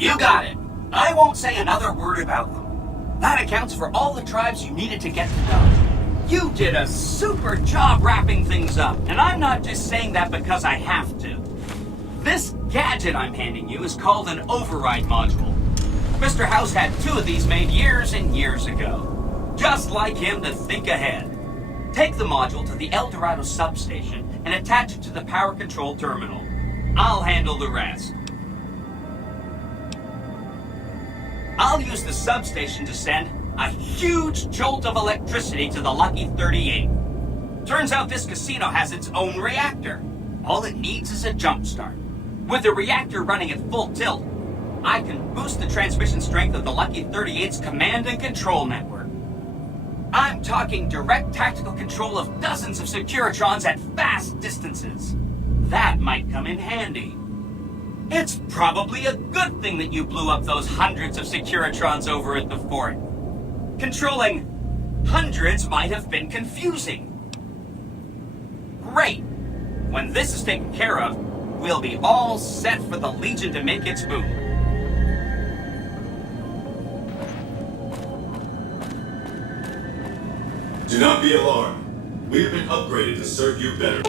You got it. I won't say another word about them. That accounts for all the tribes you needed to get to know. You did a super job wrapping things up, and I'm not just saying that because I have to. This gadget I'm handing you is called an override module. Mr. House had 2 of these made years and years ago. Just like him to think ahead. Take the module to the El Dorado substation and attach it to the power control terminal. I'll handle the rest. I'll use the substation to send a huge jolt of electricity to the Lucky 38. Turns out this casino has its own reactor. All it needs is a jump start. With the reactor running at full tilt, I can boost the transmission strength of the Lucky 38's command and control network. I'm talking direct tactical control of dozens of Securitrons at vast distances. That might come in handy. It's probably a good thing that you blew up those hundreds of Securitrons over at the fort. Controlling hundreds might have been confusing. Great. When this is taken care of, we'll be all set for the Legion to make its move. Do not be alarmed. We have been upgraded to serve you better.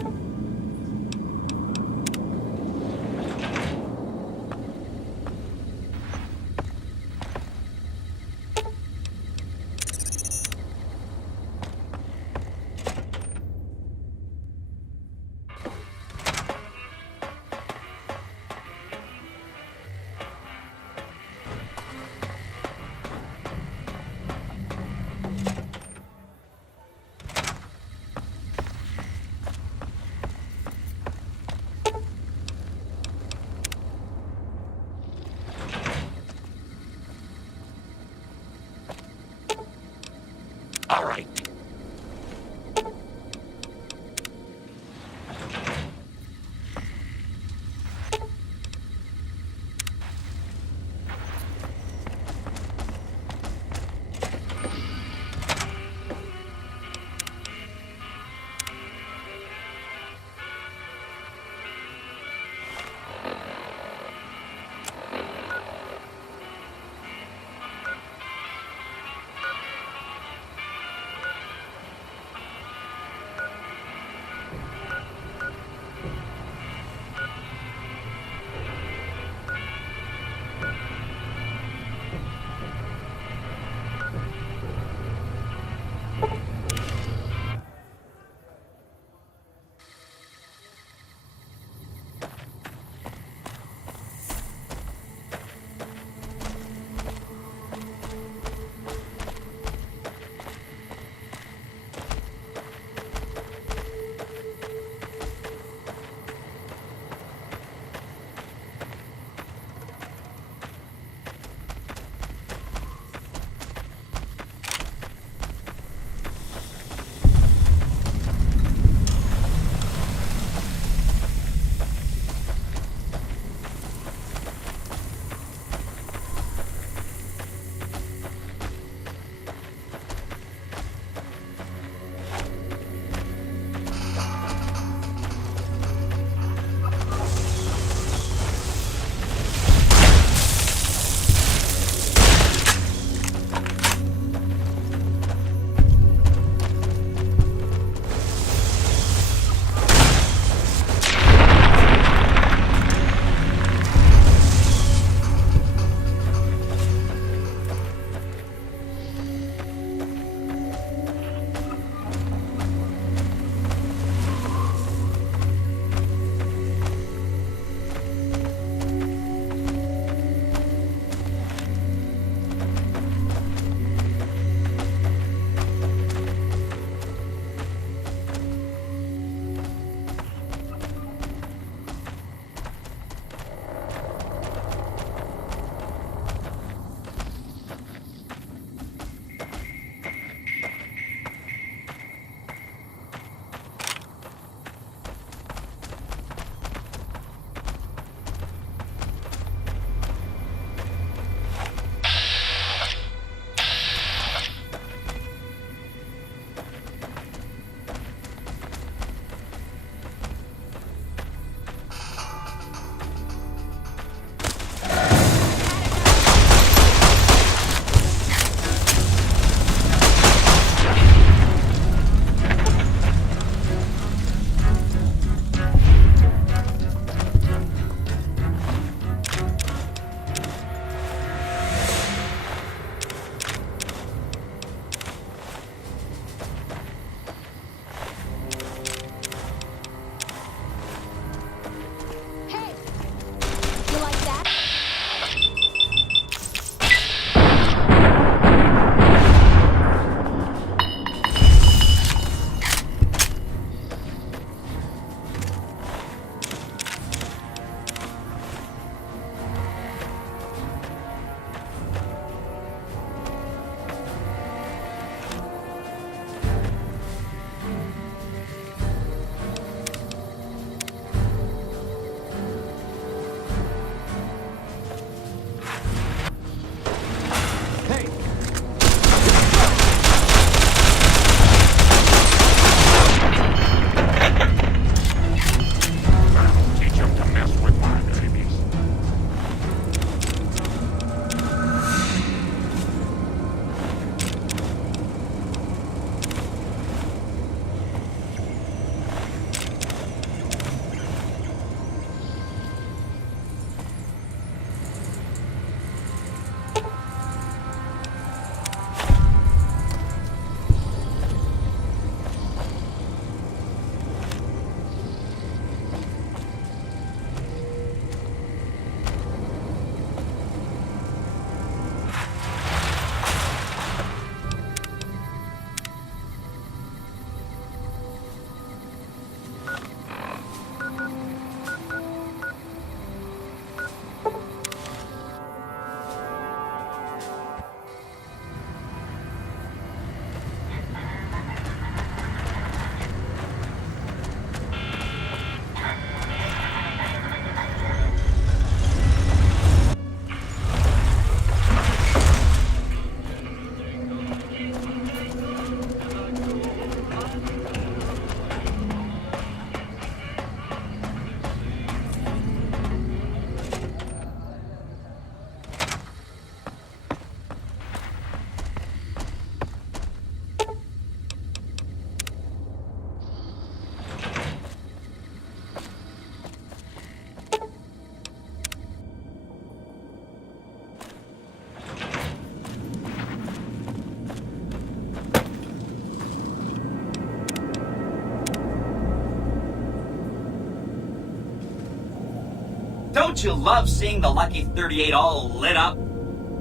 Don't you love seeing the Lucky 38 all lit up?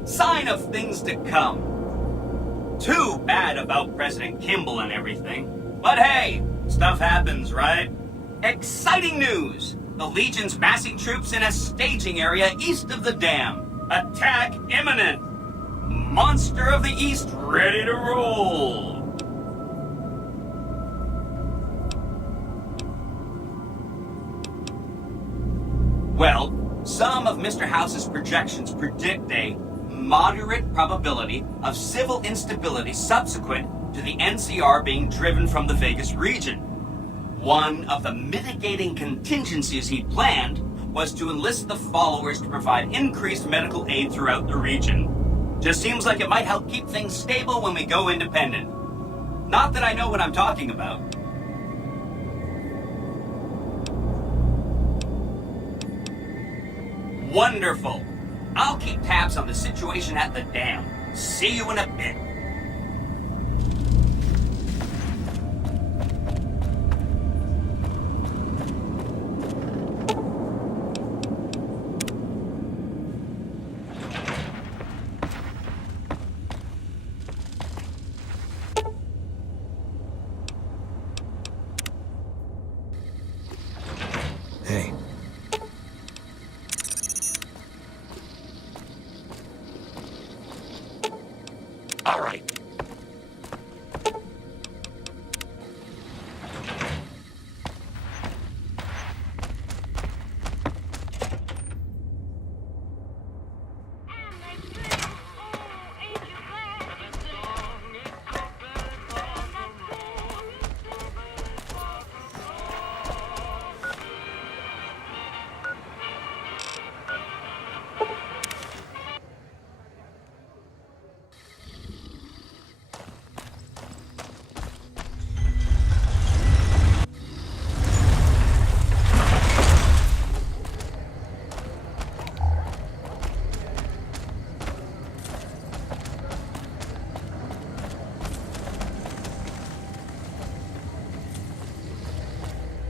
Sign of things to come. Too bad about President Kimball and everything. But hey, stuff happens, right? Exciting news! The Legion's massing troops in a staging area east of the dam. Attack imminent! Monster of the East ready to roll! Well, some of Mr. House's projections predict a moderate probability of civil instability subsequent to the NCR being driven from the Vegas region. One of the mitigating contingencies he planned was to enlist the followers to provide increased medical aid throughout the region. Just seems like it might help keep things stable when we go independent. Not that I know what I'm talking about. Wonderful. I'll keep tabs on the situation at the dam. See you in a bit. Hey. All right.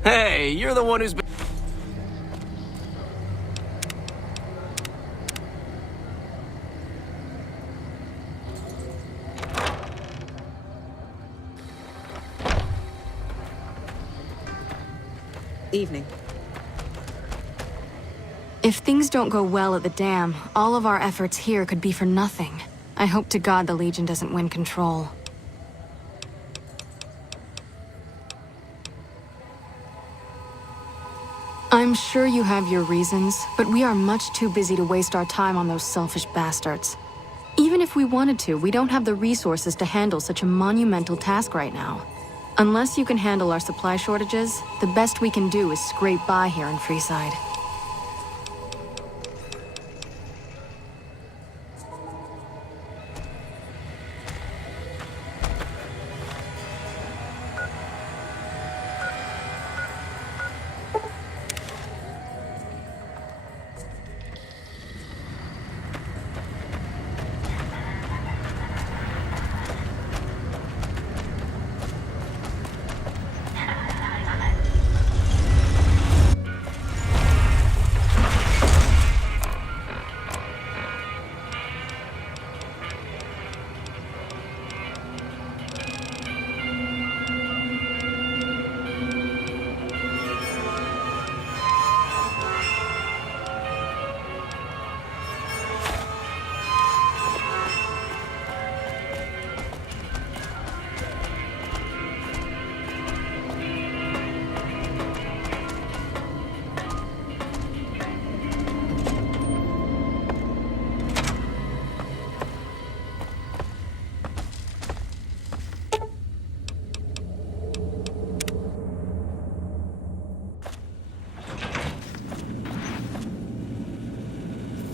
Hey, you're the one who's been... Evening. If things don't go well at the dam, all of our efforts here could be for nothing. I hope to God the Legion doesn't win control. I'm sure you have your reasons, but we are much too busy to waste our time on those selfish bastards. Even if we wanted to, we don't have the resources to handle such a monumental task right now. Unless you can handle our supply shortages, the best we can do is scrape by here in Freeside.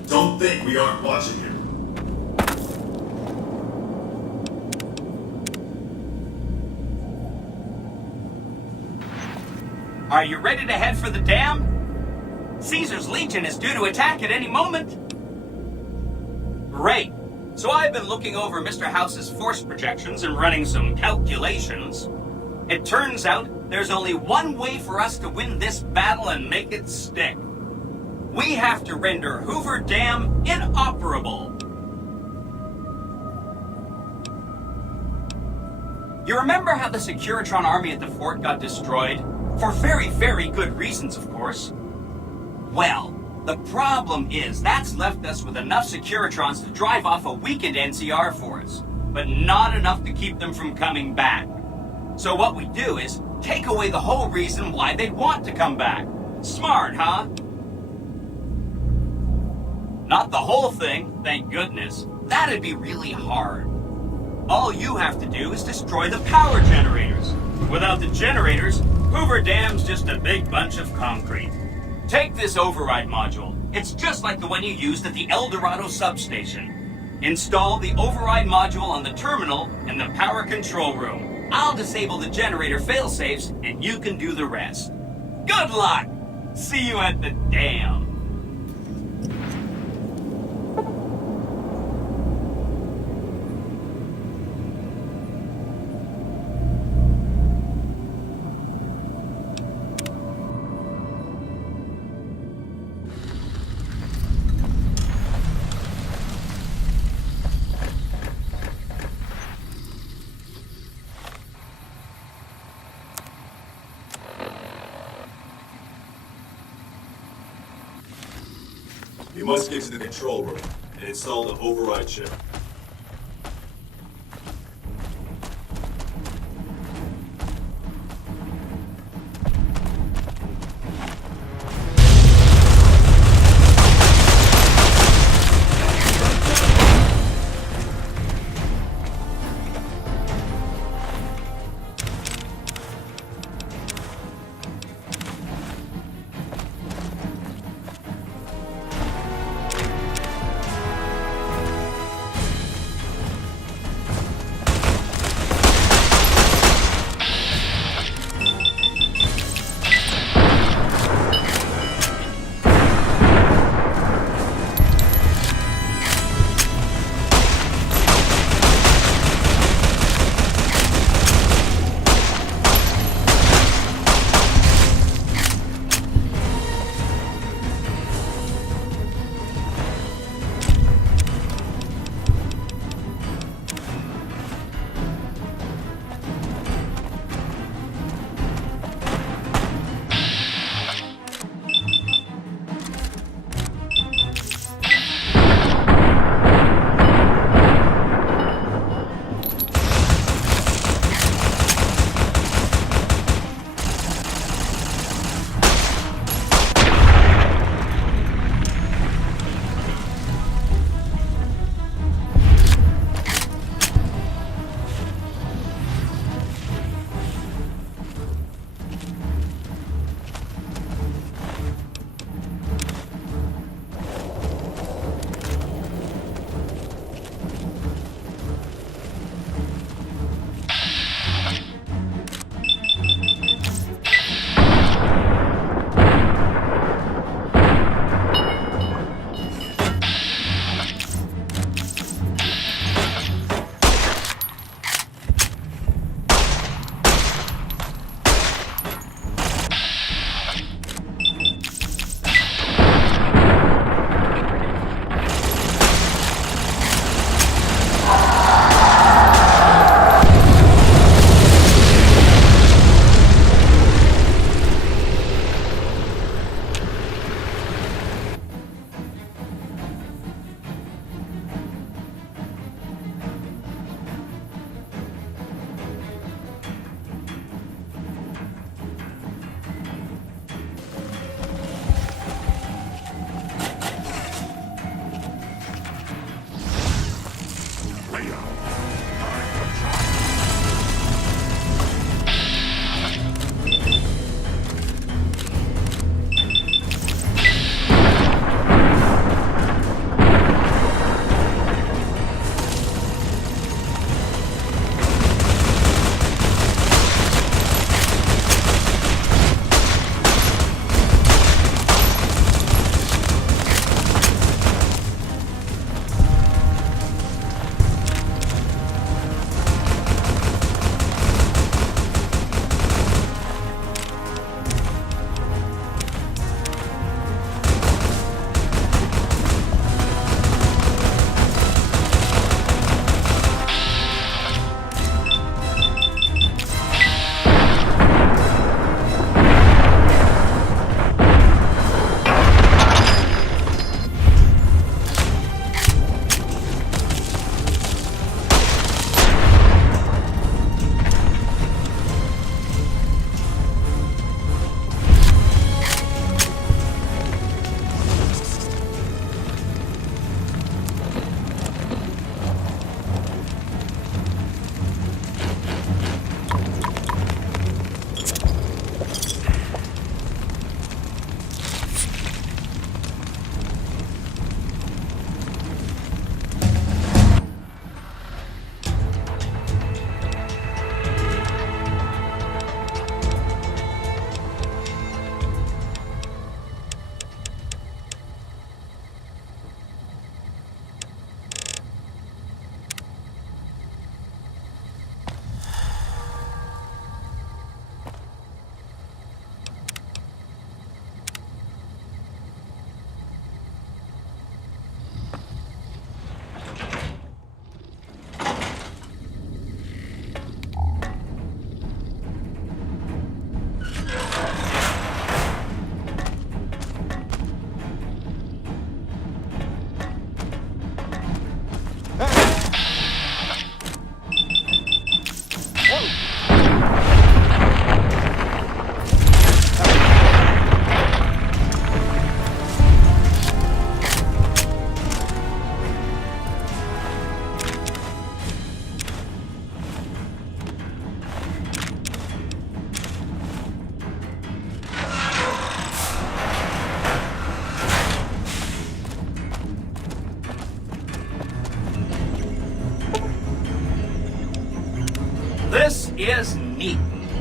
Don't think we aren't watching you. Are you ready to head for the dam? Caesar's Legion is due to attack at any moment. Great. So I've been looking over Mr. House's force projections and running some calculations. It turns out there's only one way for us to win this battle and make it stick. We have to render Hoover Dam inoperable. You remember how the Securitron army at the fort got destroyed? For very, very good reasons, of course. Well, the problem is that's left us with enough Securitrons to drive off a weakened NCR for us, but not enough to keep them from coming back. So what we do is take away the whole reason why they'd want to come back. Smart, huh? Not the whole thing, thank goodness. That'd be really hard. All you have to do is destroy the power generators. Without the generators, Hoover Dam's just a big bunch of concrete. Take this override module. It's just like the one you used at the El Dorado substation. Install the override module on the terminal in the power control room. I'll disable the generator failsafes, and you can do the rest. Good luck! See you at the dam. You must get to the control room and install the override chip.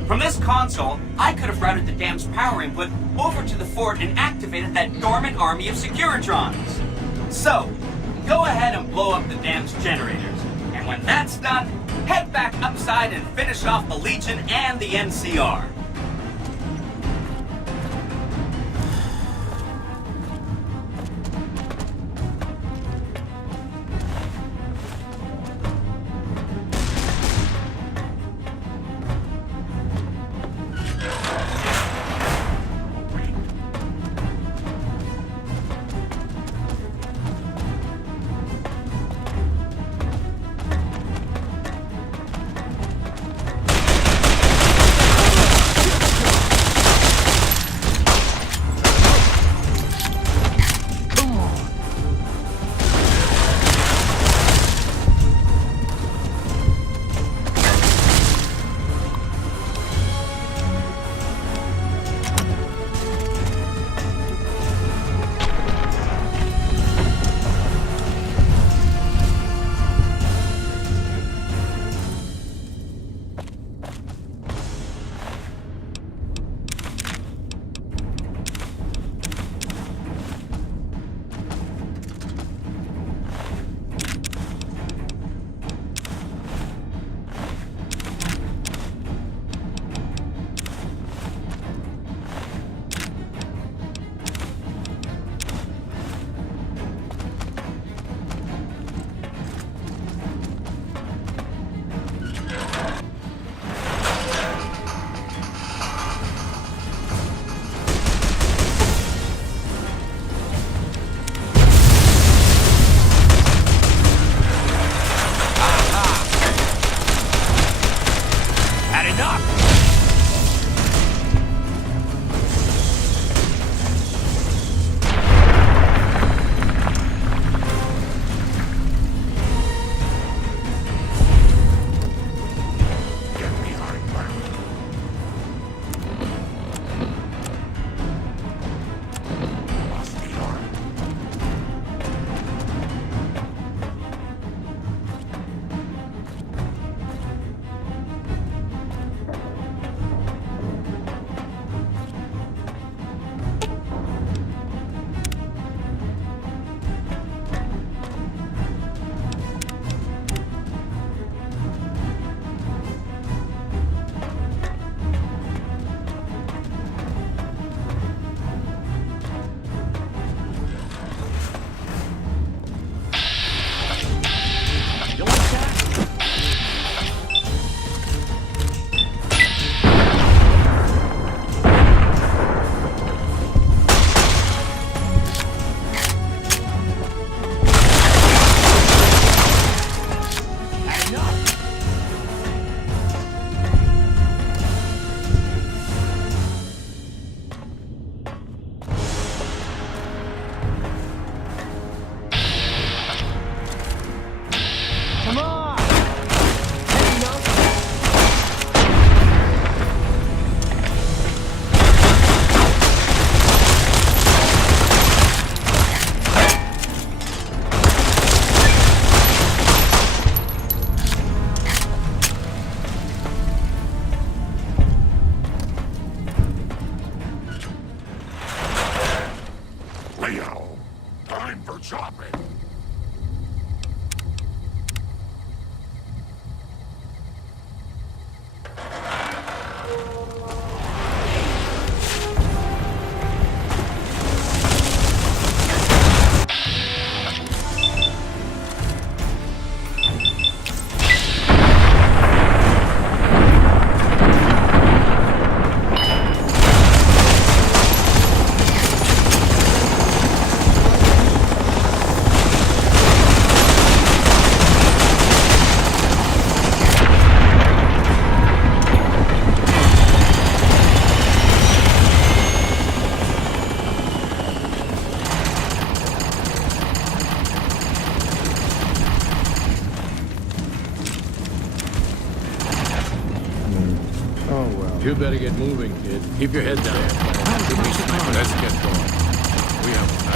From this console, I could have routed the dam's power input over to the fort and activated that dormant army of Securitrons. So, go ahead and blow up the dam's generators. And when that's done, head back upside and finish off the Legion and the NCR. You better get moving, kid. Keep your head down. Let's get going. We have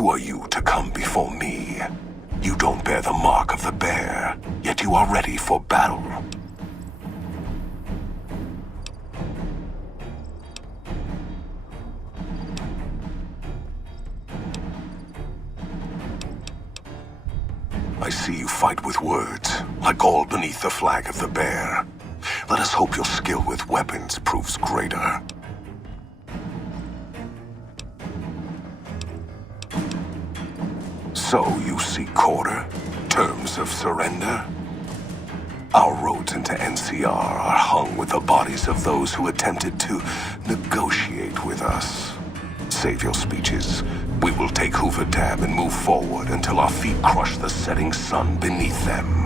Who are you to come before me? You don't bear the mark of the bear, yet you are ready for battle. I see you fight with words, like all beneath the flag of the bear. Let us hope your skill with weapons proves greater. So you seek quarter? Terms of surrender? Our roads into NCR are hung with the bodies of those who attempted to negotiate with us. Save your speeches. We will take Hoover Dam and move forward until our feet crush the setting sun beneath them.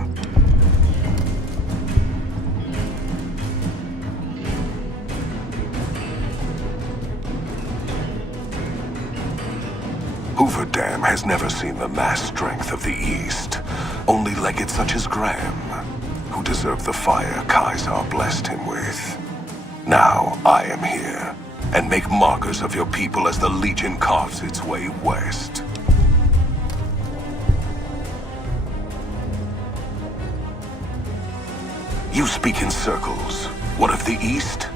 Hoover Dam has never seen the mass strength of the East. Only legates such as Graham, who deserve the fire Kaisar blessed him with. Now I am here, and make markers of your people as the Legion carves its way west. You speak in circles. What of the East?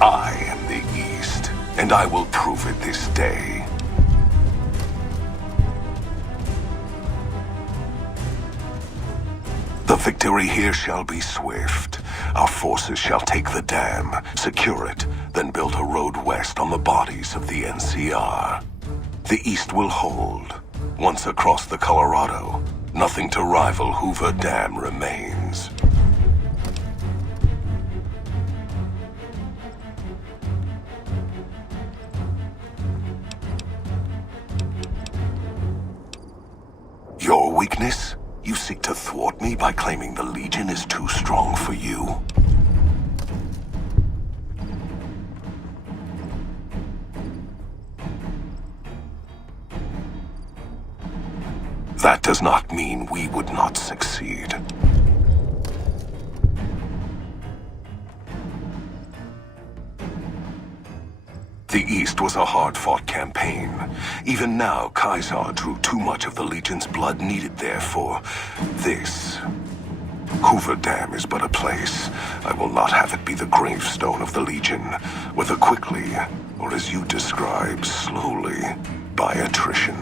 I am the East, and I will prove it this day. The victory here shall be swift. Our forces shall take the dam, secure it, then build a road west on the bodies of the NCR. The East will hold. Once across the Colorado, nothing to rival Hoover Dam remains. Your weakness? You seek to thwart me by claiming the Legion is too strong for you? That does not mean we would not succeed. The East was a hard-fought campaign. Even now, Kaisar drew too much of the Legion's blood needed there for this. Hoover Dam is but a place. I will not have it be the gravestone of the Legion, whether quickly, or as you describe, slowly, by attrition.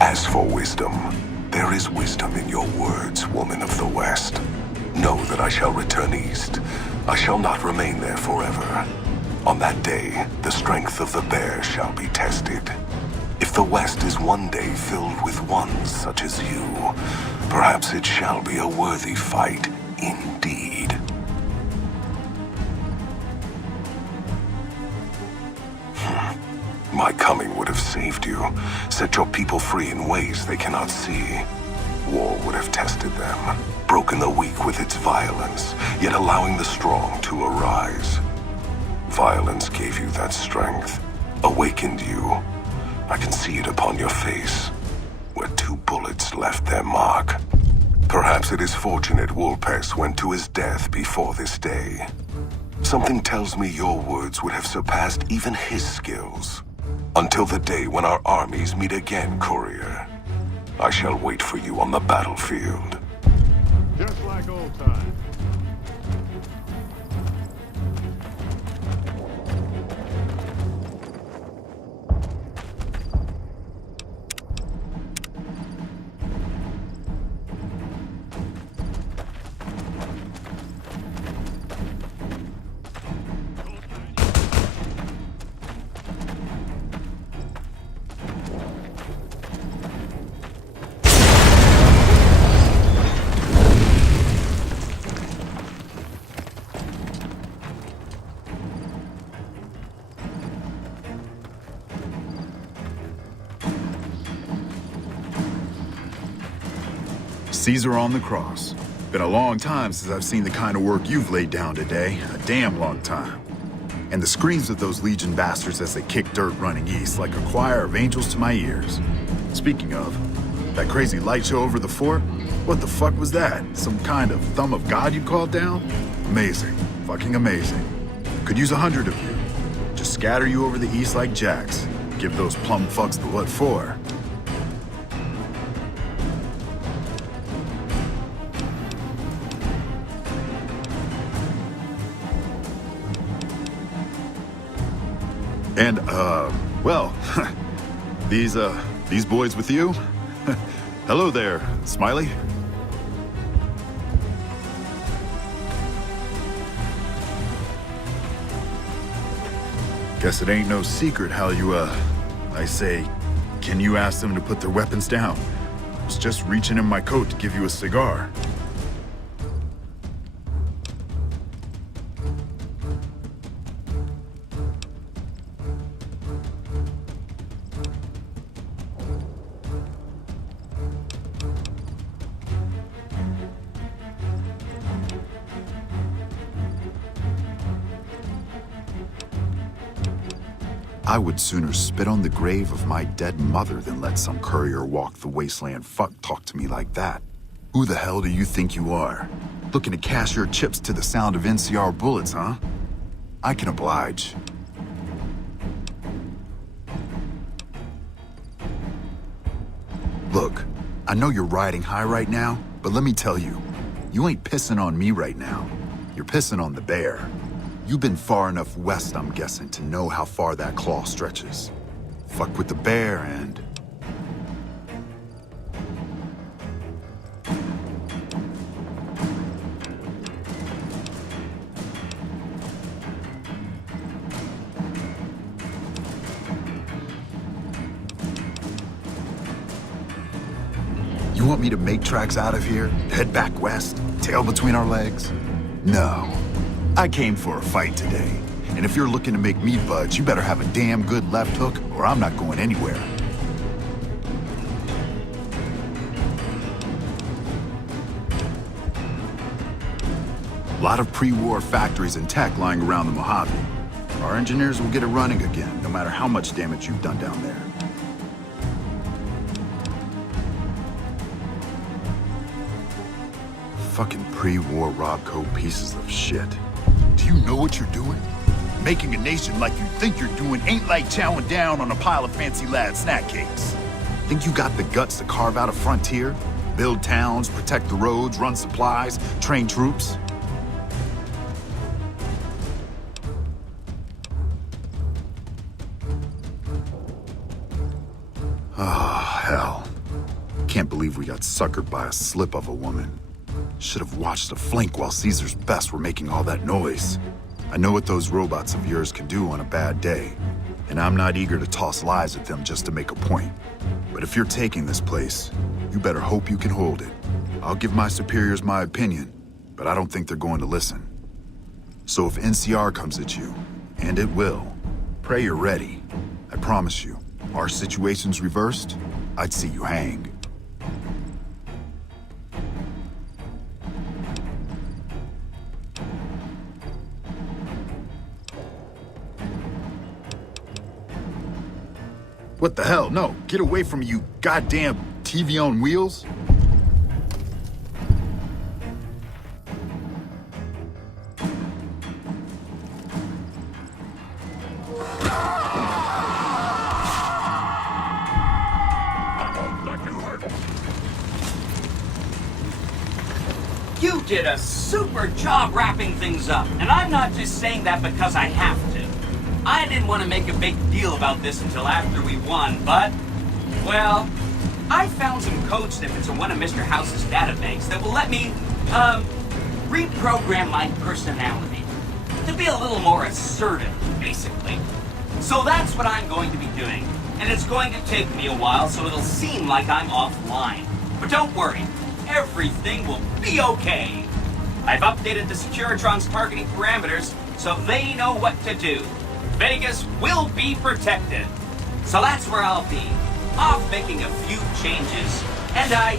As for wisdom, there is wisdom in your words, woman of the West. Know that I shall return east. I shall not remain there forever. On that day, the strength of the bear shall be tested. If the West is one day filled with ones such as you, perhaps it shall be a worthy fight indeed. My coming would have saved you, set your people free in ways they cannot see. War would have tested them, broken the weak with its violence, yet allowing the strong to arise. Violence gave you that strength, awakened you. I can see it upon your face, where 2 bullets left their mark. Perhaps it is fortunate Wolpes went to his death before this day. Something tells me your words would have surpassed even his skills. Until the day when our armies meet again, Courier. I shall wait for you on the battlefield. Just like old times. Caesar on the cross. Been a long time since I've seen the kind of work you've laid down today. A damn long time. And the screams of those Legion bastards as they kick dirt running east like a choir of angels to my ears. Speaking of, that crazy light show over the fort? What the fuck was that? Some kind of thumb of God you called down? Amazing. Fucking amazing. Could use 100 of you. Just scatter you over the east like jacks. Give those plum fucks the what for. And, well, these boys with you? Hello there, Smiley. Guess it ain't no secret how you, I say, can you ask them to put their weapons down? I was just reaching in my coat to give you a cigar. I would sooner spit on the grave of my dead mother than let some courier walk the wasteland fuck talk to me like that. Who the hell do you think you are? Looking to cash your chips to the sound of NCR bullets, huh? I can oblige. Look, I know you're riding high right now, but let me tell you, you ain't pissing on me right now. You're pissing on the bear. You've been far enough west, I'm guessing, to know how far that claw stretches. Fuck with the bear and... You want me to make tracks out of here? Head back west? Tail between our legs? No. I came for a fight today. And if you're looking to make me budge, you better have a damn good left hook, or I'm not going anywhere. A lot of pre-war factories and tech lying around the Mojave. Our engineers will get it running again, no matter how much damage you've done down there. Fucking pre-war Robco pieces of shit. Do you know what you're doing? Making a nation like you think you're doing ain't like chowing down on a pile of fancy lad snack cakes. Think you got the guts to carve out a frontier? Build towns, protect the roads, run supplies, train troops? Ah, hell. Can't believe we got suckered by a slip of a woman. Should have watched the flank while Caesar's best were making all that noise. I know what those robots of yours can do on a bad day, and I'm not eager to toss lies at them just to make a point. But if you're taking this place, you better hope you can hold it. I'll give my superiors my opinion, but I don't think they're going to listen. So if NCR comes at you, and it will, pray you're ready. I promise you, our situation's reversed, I'd see you hang. What the hell? No, get away from me, you goddamn TV on wheels. You did a super job wrapping things up, and I'm not just saying that because I have to. I didn't want to make a big deal about this until after we won, but, well, I found some code snippets in one of Mr. House's databanks that will let me, reprogram my personality to be a little more assertive, basically. So that's what I'm going to be doing, and it's going to take me a while, so it'll seem like I'm offline. But don't worry, everything will be okay. I've updated the Securitron's targeting parameters, so they know what to do. Vegas will be protected. So that's where I'll be, off making a few changes, and I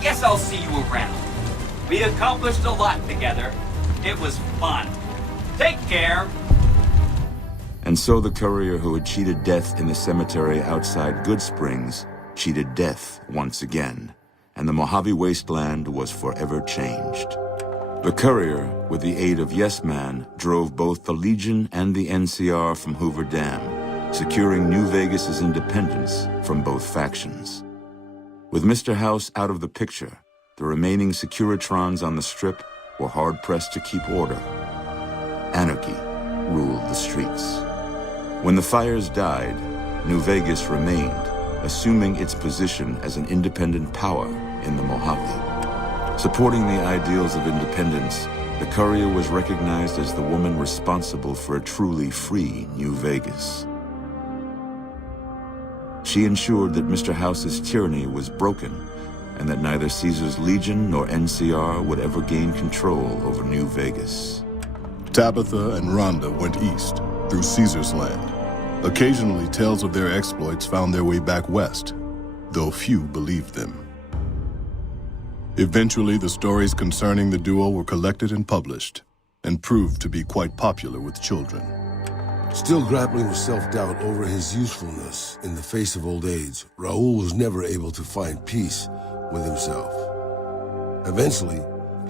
guess I'll see you around. We accomplished a lot together. It was fun. Take care. And so the courier who had cheated death in the cemetery outside Goodsprings cheated death once again. and the Mojave wasteland was forever changed. The courier, with the aid of Yes Man, drove both the Legion and the NCR from Hoover Dam, securing New Vegas's independence from both factions. With Mr. House out of the picture, the remaining Securitrons on the Strip were hard-pressed to keep order. Anarchy ruled the streets. When the fires died, New Vegas remained, assuming its position as an independent power in the Mojave. Supporting the ideals of independence, the courier was recognized as the woman responsible for a truly free New Vegas. She ensured that Mr. House's tyranny was broken and that neither Caesar's Legion nor NCR would ever gain control over New Vegas. Tabitha and Rhonda went east, through Caesar's land. Occasionally, tales of their exploits found their way back west, though few believed them. Eventually, the stories concerning the duo were collected and published, and proved to be quite popular with children. Still grappling with self-doubt over his usefulness in the face of old age, Raul was never able to find peace with himself. Eventually,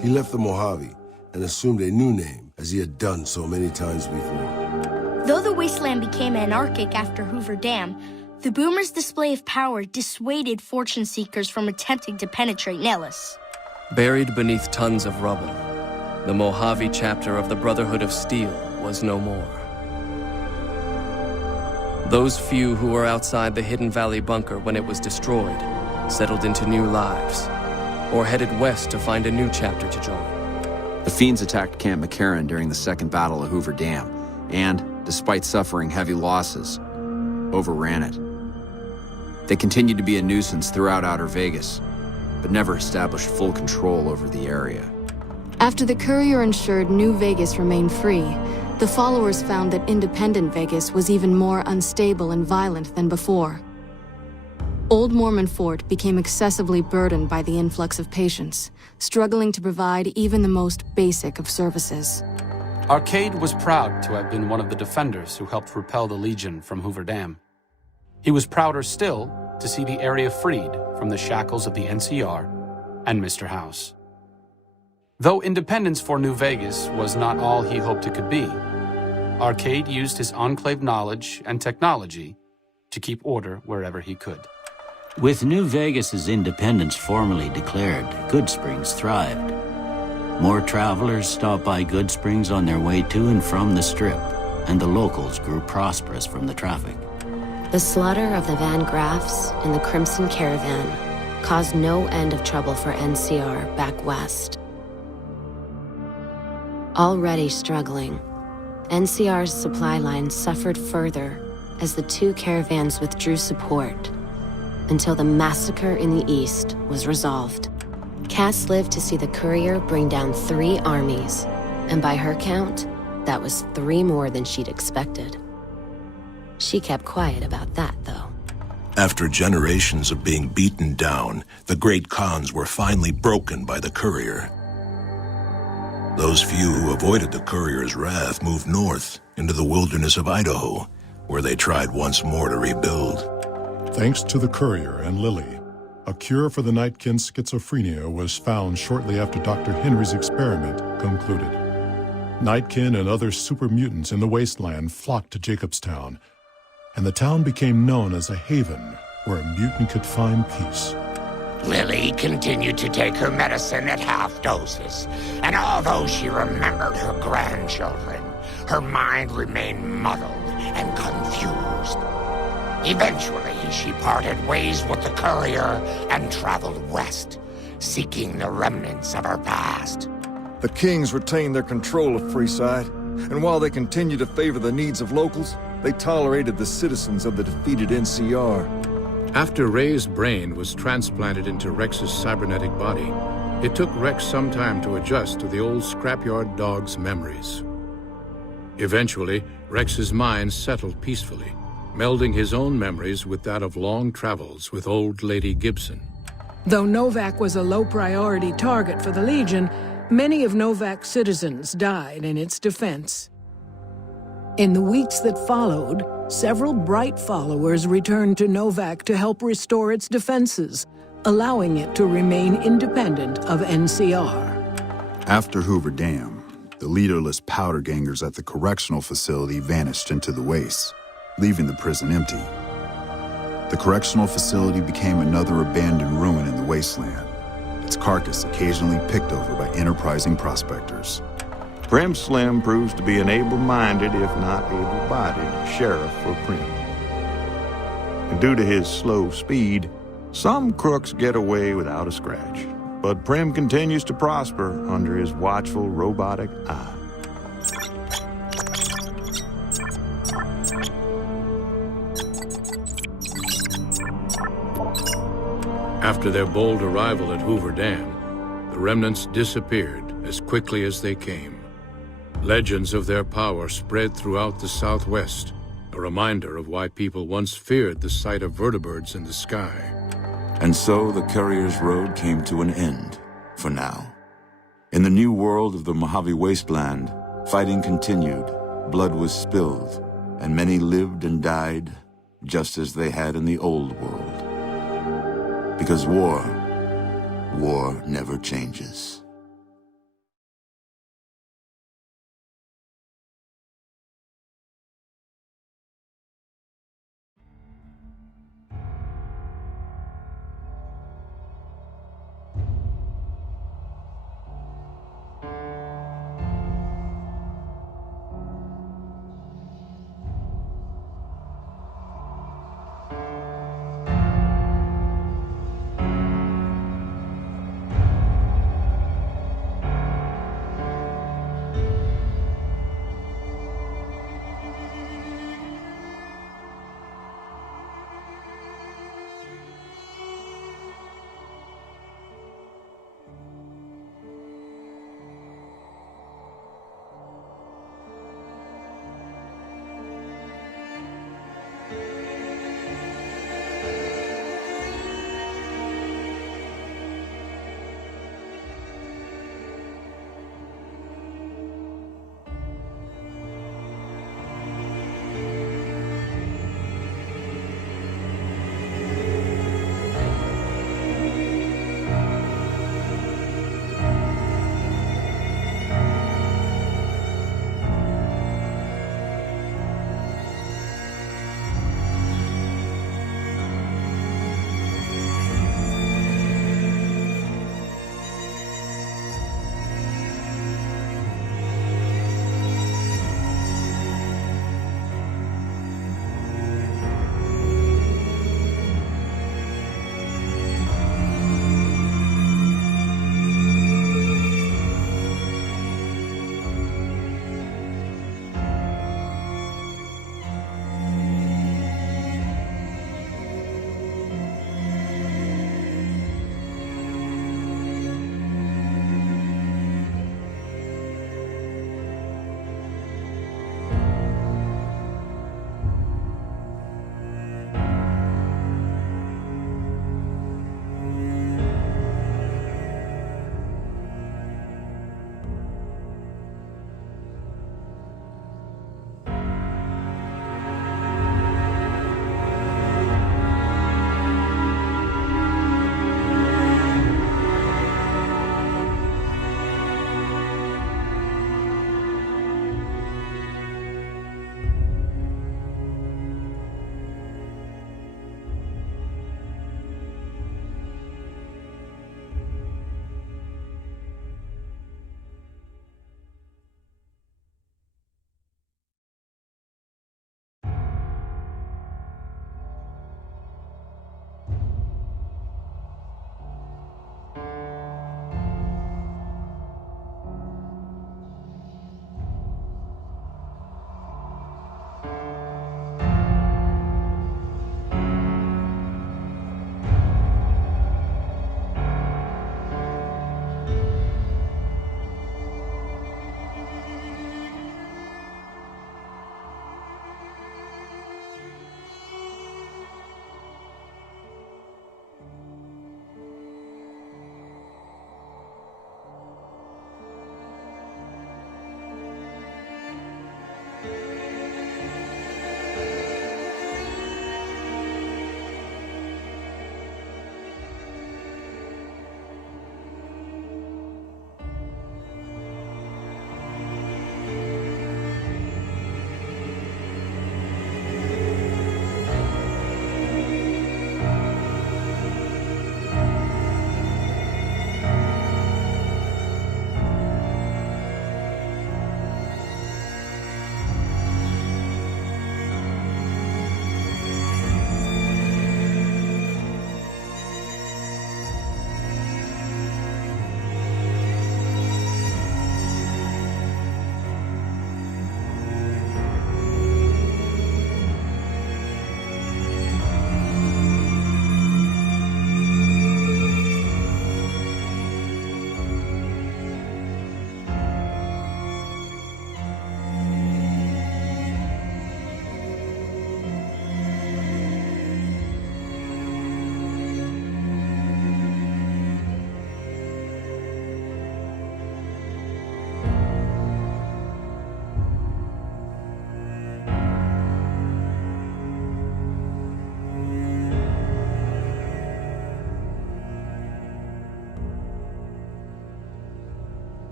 he left the Mojave and assumed a new name, as he had done so many times before. Though the wasteland became anarchic after Hoover Dam, the Boomers' display of power dissuaded fortune seekers from attempting to penetrate Nellis. Buried beneath tons of rubble, the Mojave chapter of the Brotherhood of Steel was no more. Those few who were outside the Hidden Valley bunker when it was destroyed settled into new lives, or headed west to find a new chapter to join. The Fiends attacked Camp McCarran during the Second Battle of Hoover Dam, and, despite suffering heavy losses, overran it. They continued to be a nuisance throughout Outer Vegas, but never established full control over the area. After the courier ensured New Vegas remained free, the followers found that independent Vegas was even more unstable and violent than before. Old Mormon Fort became excessively burdened by the influx of patients, struggling to provide even the most basic of services. Arcade was proud to have been one of the defenders who helped repel the Legion from Hoover Dam. He was prouder still to see the area freed from the shackles of the NCR and Mr. House. Though independence for New Vegas was not all he hoped it could be, Arcade used his Enclave knowledge and technology to keep order wherever he could. With New Vegas's independence formally declared, Goodsprings thrived. More travelers stopped by Goodsprings on their way to and from the Strip, and the locals grew prosperous from the traffic. The slaughter of the Van Graffs and the Crimson Caravan caused no end of trouble for NCR back west. Already struggling, NCR's supply line suffered further as the two caravans withdrew support until the massacre in the east was resolved. Cass lived to see the courier bring down 3 armies, and by her count, that was 3 more than she'd expected. She kept quiet about that, though. After generations of being beaten down, the great Khans were finally broken by the courier. Those few who avoided the courier's wrath moved north into the wilderness of Idaho, where they tried once more to rebuild. Thanks to the courier and Lily, a cure for the Nightkin's schizophrenia was found shortly after Dr. Henry's experiment concluded. Nightkin and other super mutants in the wasteland flocked to Jacobstown, and the town became known as a haven where a mutant could find peace. Lily continued to take her medicine at half doses, and although she remembered her grandchildren, her mind remained muddled and confused. Eventually, she parted ways with the courier and traveled west, seeking the remnants of her past. The Kings retained their control of Freeside, and while they continued to favor the needs of locals, they tolerated the citizens of the defeated NCR. After Ray's brain was transplanted into Rex's cybernetic body, it took Rex some time to adjust to the old scrapyard dog's memories. Eventually, Rex's mind settled peacefully, melding his own memories with that of long travels with old Lady Gibson. Though Novak was a low-priority target for the Legion, many of Novak's citizens died in its defense. In the weeks that followed, several bright followers returned to Novak to help restore its defenses, allowing it to remain independent of NCR. After Hoover Dam, the leaderless powder gangers at the correctional facility vanished into the wastes, leaving the prison empty. The correctional facility became another abandoned ruin in the wasteland, its carcass occasionally picked over by enterprising prospectors. Prim Slim proves to be an able-minded, if not able-bodied, sheriff for Prim. And due to his slow speed, some crooks get away without a scratch. But Prim continues to prosper under his watchful robotic eye. After their bold arrival at Hoover Dam, the remnants disappeared as quickly as they came. Legends of their power spread throughout the Southwest, a reminder of why people once feared the sight of vertibirds in the sky. And so the Courier's Road came to an end, for now. In the new world of the Mojave Wasteland, fighting continued, blood was spilled, and many lived and died just as they had in the old world. Because war never changes.